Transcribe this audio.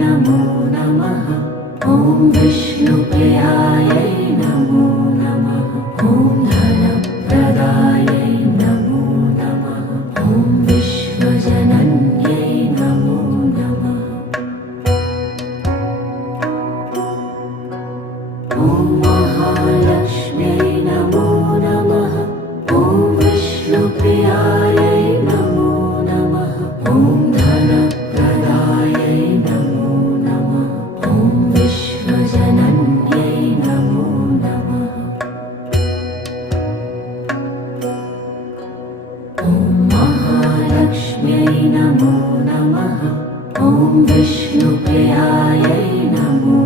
नमो नमः। ॐ विष्णुप्रियायै नमो नमः। ॐ धनप्रदायै नमो नमः। ॐ विश्वजनन्यै नमो नमः। ॐ महालक्ष्म्यै नमो नमः। ॐ विष्णुप्रियायै नमो नमः। ॐ धनप्रदायै नमो नमः। ॐ विश्वजनन्यै नमो नमः। ॐ महालक्ष्म्यै नमो नमः। ॐ विष्णुप्रियायै नमो